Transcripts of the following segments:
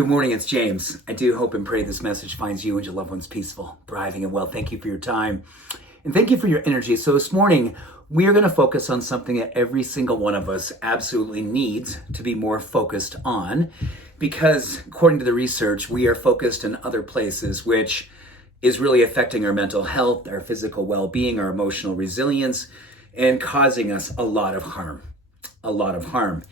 Good morning, it's James. I do hope and pray this message finds you and your loved ones peaceful, thriving, and well. Thank you for your time and thank you for your energy. So this morning, we are going to focus on something that every single one of us absolutely needs to be more focused on, because according to the research, we are focused in other places, which is really affecting our mental health, our physical well-being, our emotional resilience, and causing us a lot of harm.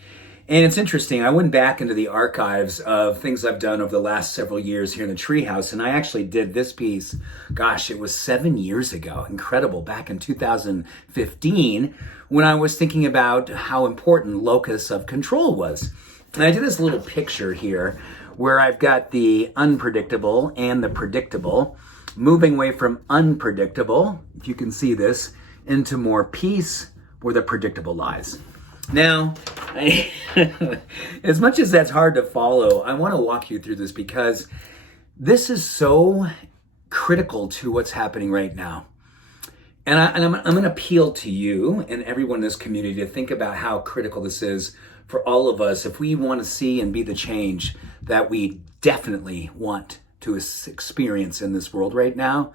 And it's interesting, I went back into the archives of things I've done over the last several years here in the Treehouse, and I actually did this piece, gosh, it was 7 years ago, incredible, back in 2015, when I was thinking about how important locus of control was. And I did this little picture here where I've got the unpredictable and the predictable, moving away from unpredictable, if you can see this, into more peace where the predictable lies. Now, as much as that's hard to follow, I want to walk you through this because this is so critical to what's happening right now. And I'm going to appeal to you and everyone in this community to think about how critical this is for all of us if we want to see and be the change that we definitely want to experience in this world right now.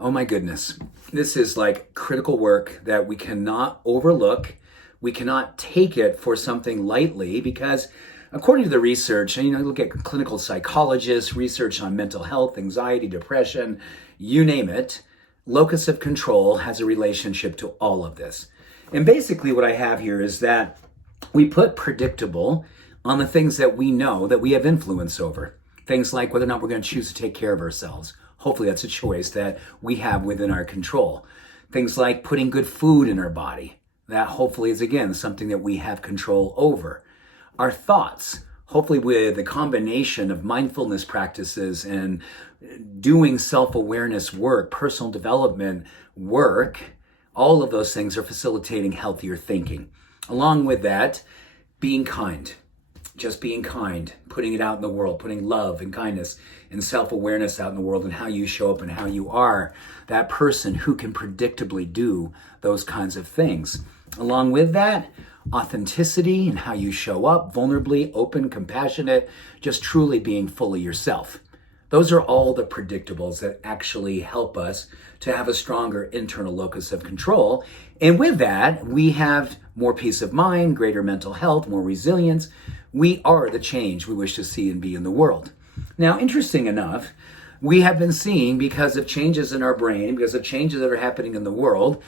Oh my goodness. This is like critical work that we cannot overlook. We cannot take it for something lightly because according to the research, and look at clinical psychologists, research on mental health, anxiety, depression, you name it, locus of control has a relationship to all of this. And basically what I have here is that we put predictable on the things that we know that we have influence over. Things like whether or not we're going to choose to take care of ourselves. Hopefully that's a choice that we have within our control. Things like putting good food in our body. That hopefully is, again, something that we have control over. Our thoughts, hopefully with a combination of mindfulness practices and doing self-awareness work, personal development work, all of those things are facilitating healthier thinking. Along with that, being kind, just being kind, putting it out in the world, putting love and kindness and self-awareness out in the world and how you show up and how you are that person who can predictably do those kinds of things. Along with that, authenticity and how you show up, vulnerably, open, compassionate, just truly being fully yourself. Those are all the predictables that actually help us to have a stronger internal locus of control. And with that, we have more peace of mind, greater mental health, more resilience. We are the change we wish to see and be in the world. Now, interesting enough, we have been seeing, because of changes in our brain, because of changes that are happening in the world,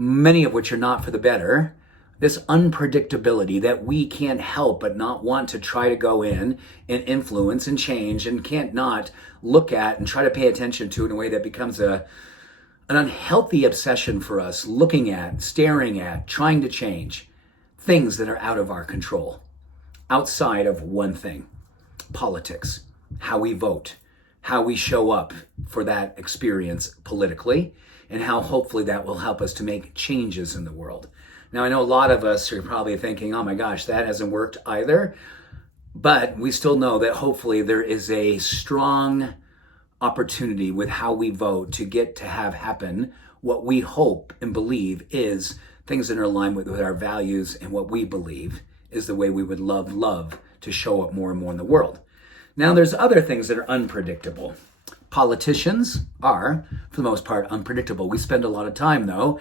many of which are not for the better, this unpredictability that we can't help but not want to try to go in and influence and change and can't not look at and try to pay attention to in a way that becomes an unhealthy obsession for us, looking at, staring at, trying to change things that are out of our control, outside of one thing, politics, how we vote, how we show up for that experience politically, and how hopefully that will help us to make changes in the world. Now, I know a lot of us are probably thinking, oh my gosh, that hasn't worked either. But we still know that hopefully there is a strong opportunity with how we vote to get to have happen what we hope and believe is things that are in alignment with our values and what we believe is the way we would love to show up more and more in the world. Now, there's other things that are unpredictable. Politicians are, for the most part, unpredictable. We spend a lot of time, though,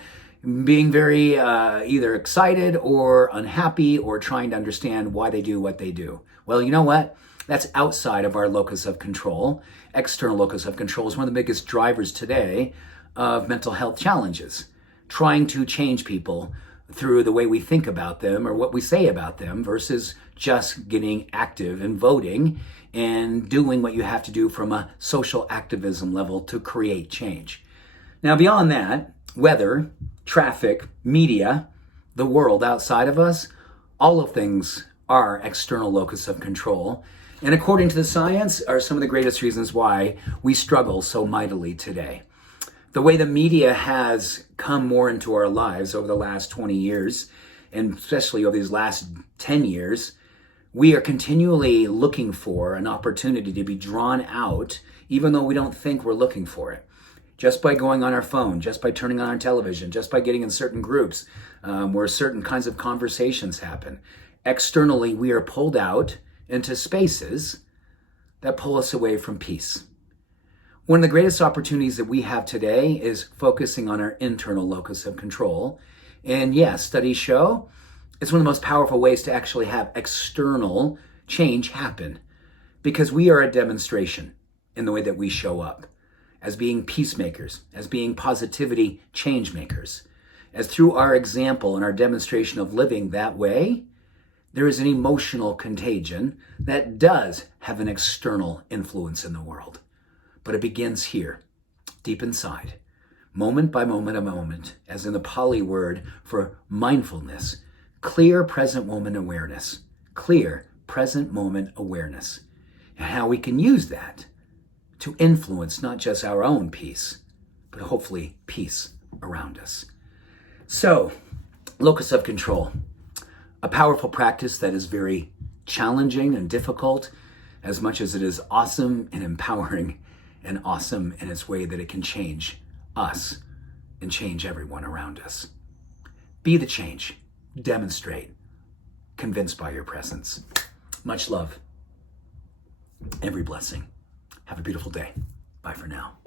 being very either excited or unhappy or trying to understand why they do what they do. Well, you know what? That's outside of our locus of control. External locus of control is one of the biggest drivers today of mental health challenges. Trying to change people through the way we think about them or what we say about them versus just getting active and voting and doing what you have to do from a social activism level to create change. Now, beyond that, weather, traffic, media, the world outside of us, all of things are external locus of control. And according to the science, are some of the greatest reasons why we struggle so mightily today. The way the media has come more into our lives over the last 20 years, and especially over these last 10 years, we are continually looking for an opportunity to be drawn out, even though we don't think we're looking for it. Just by going on our phone, just by turning on our television, just by getting in certain groups where certain kinds of conversations happen. Externally, we are pulled out into spaces that pull us away from peace. One of the greatest opportunities that we have today is focusing on our internal locus of control. And yes, studies show it's one of the most powerful ways to actually have external change happen, because we are a demonstration in the way that we show up as being peacemakers, as being positivity change makers, as through our example and our demonstration of living that way, there is an emotional contagion that does have an external influence in the world. But it begins here, deep inside, moment by moment, as in the Pali word for mindfulness, clear present moment awareness, clear present moment awareness, and how we can use that to influence not just our own peace, but hopefully peace around us. So, locus of control, a powerful practice that is very challenging and difficult, as much as it is awesome and empowering and awesome in its way that it can change us and change everyone around us. Be the change, demonstrate, convinced by your presence. Much love, every blessing. Have a beautiful day. Bye for now.